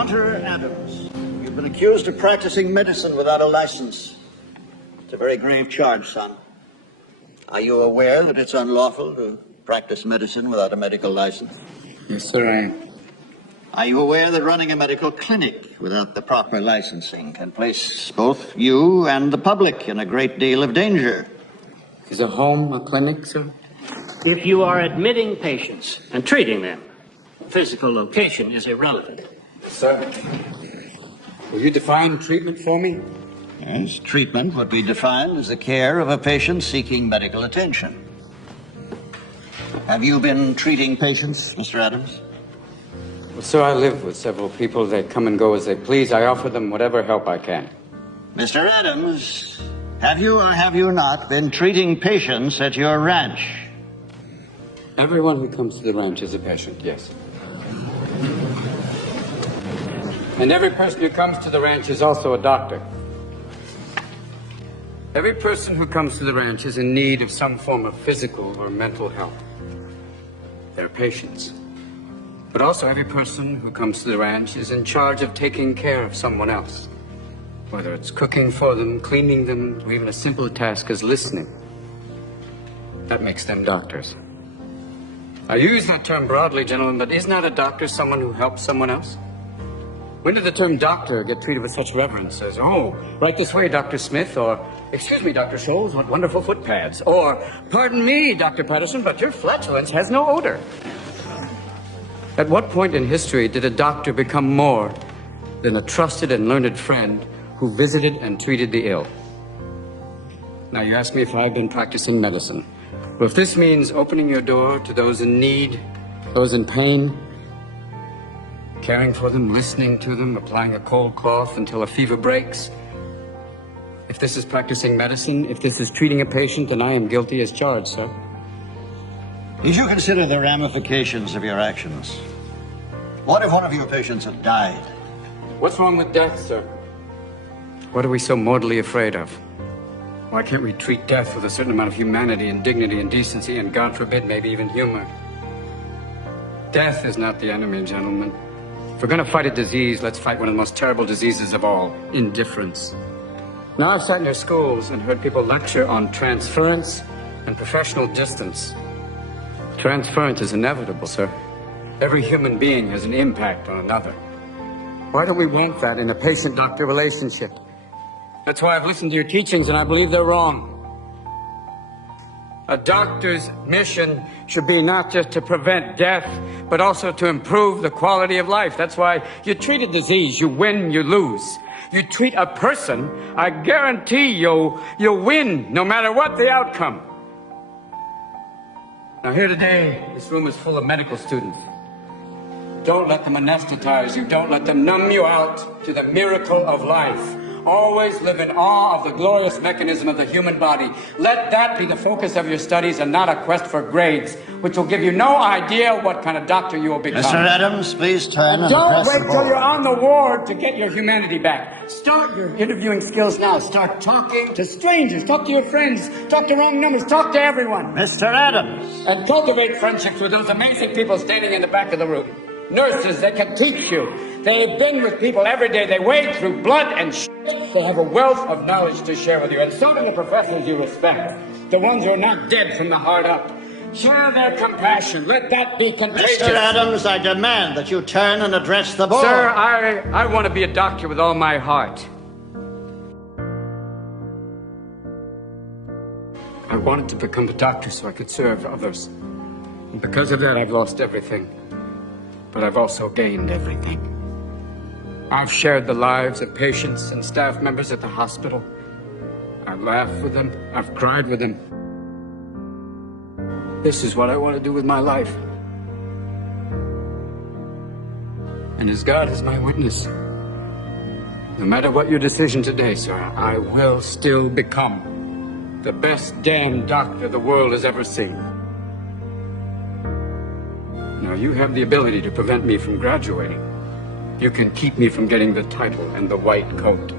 Hunter Adams, you've been accused of practicing medicine without a license. It's a very grave charge, son. Are you aware that it's unlawful to practice medicine without a medical license? Yes, sir, I am. Are you aware that running a medical clinic without the proper licensing can place both you and the public in a great deal of danger? Is a home a clinic, sir? If you are admitting patients and treating them, physical location is irrelevant. Sir, will you define treatment for me? Yes, treatment would be defined as the care of a patient seeking medical attention. Have you been treating patients, Mr. Adams? Well, sir, I live with several people. They come and go as they please. I offer them whatever help I can. Mr. Adams, have you or have you not been treating patients at your ranch? Everyone who comes to the ranch is a patient, yes. And every person who comes to the ranch is also a doctor. Every person who comes to the ranch is in need of some form of physical or mental help. They're patients. But also every person who comes to the ranch is in charge of taking care of someone else. Whether it's cooking for them, cleaning them, or even a simple task as listening. That makes them doctors. I use that term broadly, gentlemen, but is not a doctor someone who helps someone else? When did the term doctor get treated with such reverence as, oh, right this way, Dr. Smith, or, excuse me, Dr. Scholes, what wonderful foot pads, or, pardon me, Dr. Patterson, but your flatulence has no odor. At what point in history did a doctor become more than a trusted and learned friend who visited and treated the ill? Now, you ask me if I've been practicing medicine. Well, if this means opening your door to those in need, those in pain, caring for them, listening to them, applying a cold cloth until a fever breaks. If this is practicing medicine, if this is treating a patient, then I am guilty as charged, sir. Did you consider the ramifications of your actions? What if one of your patients had died? What's wrong with death, sir? What are we so mortally afraid of? Why can't we treat death with a certain amount of humanity and dignity and decency and, God forbid, maybe even humor? Death is not the enemy, gentlemen. If we're going to fight a disease, let's fight one of the most terrible diseases of all, indifference. Now, I've sat in your schools and heard people lecture on transference and professional distance. Transference is inevitable, sir. Every human being has an impact on another. Why don't we want that in a patient-doctor relationship? That's why I've listened to your teachings and I believe they're wrong. A doctor's mission should be not just to prevent death, but also to improve the quality of life. That's why you treat a disease, you win, you lose. You treat a person, I guarantee you'll win, no matter what the outcome. Now here today, this room is full of medical students. Don't let them anesthetize you. Don't let them numb you out to the miracle of life. Always live in awe of the glorious mechanism of the human body. Let that be the focus of your studies and not a quest for grades, which will give you no idea what kind of doctor you will become. Mr. Adams, please turn and don't press wait the till ball. you're on the ward to get your humanity back. Start your interviewing skills now. Start talking to strangers. Talk to your friends. Talk to wrong numbers. Talk to everyone. Mr. Adams! And cultivate friendships with those amazing people standing in the back of the room. Nurses that can teach you. They've been with people every day. They wade through blood and shit. They have a wealth of knowledge to share with you. And so do the professors you respect. The ones who are not dead from the heart up. Share their compassion. Let that be contagious. Mr. Adams, I demand that you turn and address the board. Sir, I want to be a doctor with all my heart. I wanted to become a doctor so I could serve others. And because of that, I've lost everything. But I've also gained everything. I've shared the lives of patients and staff members at the hospital. I've laughed with them. I've cried with them. This is what I want to do with my life. And as God is my witness, no matter what your decision today, sir, I will still become the best damn doctor the world has ever seen. Now, you have the ability to prevent me from graduating. You can keep me from getting the title and the white coat.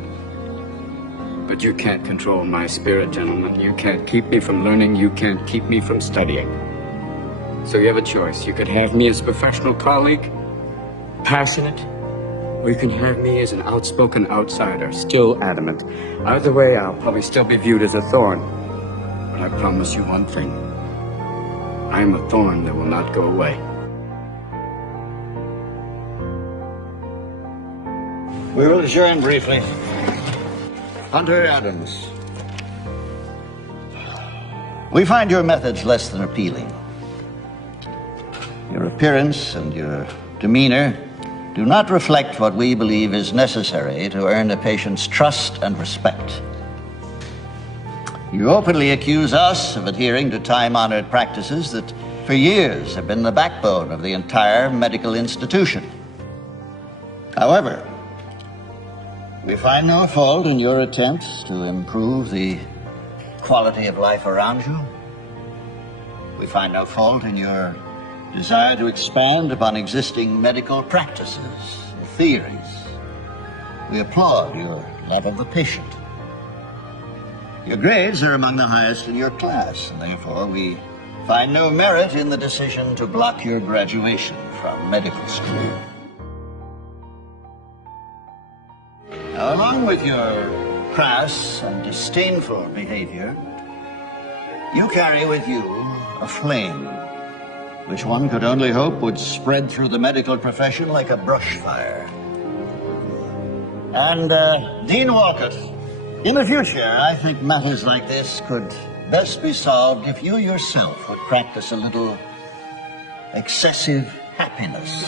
But you can't control my spirit, gentlemen. You can't keep me from learning. You can't keep me from studying. So you have a choice. You could have me as a professional colleague, passionate, or you can have me as an outspoken outsider, still adamant. Either way, I'll probably still be viewed as a thorn. But I promise you one thing. I am a thorn that will not go away. We will adjourn briefly. Hunter Adams. We find your methods less than appealing. Your appearance and your demeanor do not reflect what we believe is necessary to earn a patient's trust and respect. You openly accuse us of adhering to time-honored practices that for years have been the backbone of the entire medical institution. However, we find no fault in your attempts to improve the quality of life around you. We find no fault in your desire to expand upon existing medical practices and theories. We applaud your love of the patient. Your grades are among the highest in your class, and therefore we find no merit in the decision to block your graduation from medical school. Now, along with your crass and disdainful behavior, you carry with you a flame, which one could only hope would spread through the medical profession like a brush fire. And, Dean Walcott, in the future, I think matters like this could best be solved if you yourself would practice a little excessive happiness.